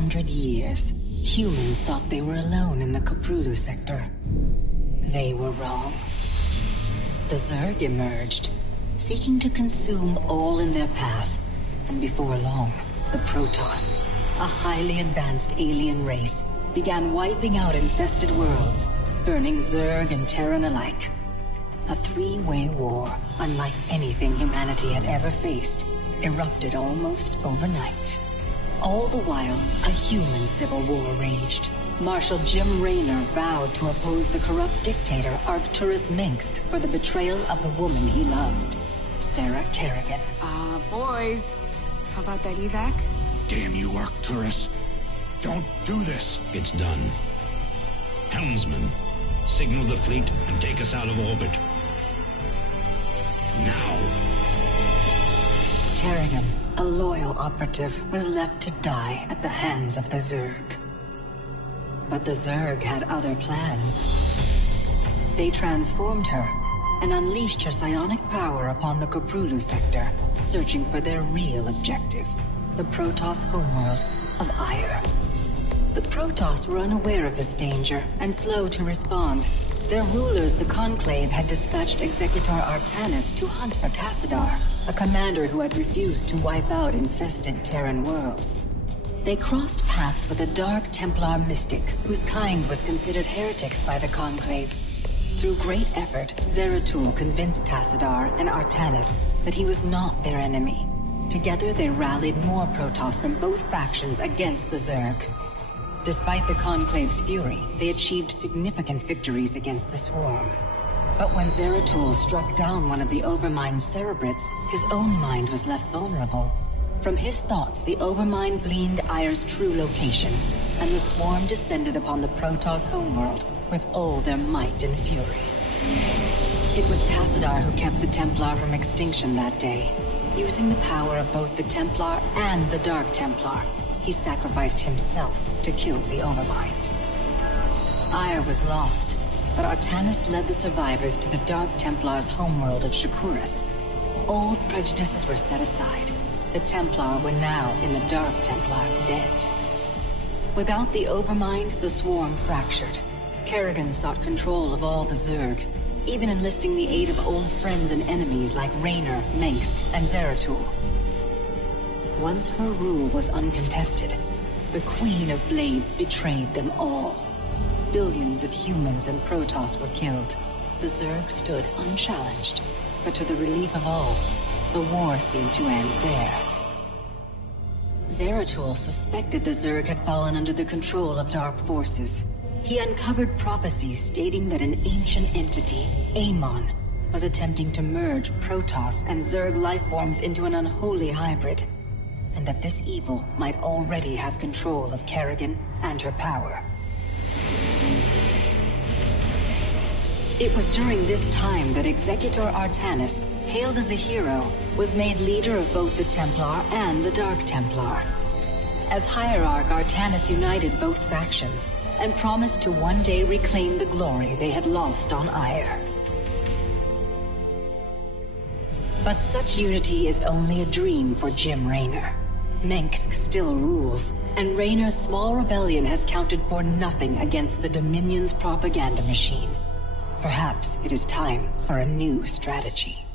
100 years, humans thought they were alone in the Koprulu sector. They were wrong. The Zerg emerged, seeking to consume all in their path, and before long, the Protoss, a highly advanced alien race, began wiping out infested worlds, burning Zerg and Terran alike. A three-way war, unlike anything humanity had ever faced, erupted almost overnight. All the while, a human civil war raged. Marshal Jim Raynor vowed to oppose the corrupt dictator Arcturus Minsk for the betrayal of the woman he loved, Sarah Kerrigan. Boys, how about that evac? Damn you, Arcturus. Don't do this. It's done. Helmsman, signal the fleet and take us out of orbit. Now. Kerrigan, a loyal operative, was left to die at the hands of the Zerg. But the Zerg had other plans. They transformed her and unleashed her psionic power upon the Koprulu sector, searching for their real objective, the Protoss homeworld of Ire. The Protoss were unaware of this danger and slow to respond. Their rulers, the Conclave, had dispatched Executor Artanis to hunt for Tassadar, a commander who had refused to wipe out infested Terran worlds. They crossed paths with a Dark Templar mystic, whose kind was considered heretics by the Conclave. Through great effort, Zeratul convinced Tassadar and Artanis that he was not their enemy. Together they rallied more Protoss from both factions against the Zerg. Despite the Conclave's fury, they achieved significant victories against the Swarm. But when Zeratul struck down one of the Overmind's Cerebrits, his own mind was left vulnerable. From his thoughts, the Overmind gleaned Ire's true location, and the Swarm descended upon the Protoss homeworld with all their might and fury. It was Tassadar who kept the Templar from extinction that day. Using the power of both the Templar and the Dark Templar, he sacrificed himself to kill the Overmind. Ire was lost, but Artanis led the survivors to the Dark Templar's homeworld of Shakuras. Old prejudices were set aside. The Templar were now in the Dark Templar's debt. Without the Overmind, the Swarm fractured. Kerrigan sought control of all the Zerg, even enlisting the aid of old friends and enemies like Raynor, Mengsk, and Zeratul. Once her rule was uncontested, the Queen of Blades betrayed them all. Billions of humans and Protoss were killed. The Zerg stood unchallenged, but to the relief of all, the war seemed to end there. Zeratul suspected the Zerg had fallen under the control of dark forces. He uncovered prophecies stating that an ancient entity, Amon, was attempting to merge Protoss and Zerg lifeforms into an unholy hybrid, and that this evil might already have control of Kerrigan and her power. It was during this time that Executor Artanis, hailed as a hero, was made leader of both the Templar and the Dark Templar. As Hierarch, Artanis united both factions and promised to one day reclaim the glory they had lost on Ire. But such unity is only a dream for Jim Raynor. Mengsk still rules, and Raynor's small rebellion has counted for nothing against the Dominion's propaganda machine. Perhaps it is time for a new strategy.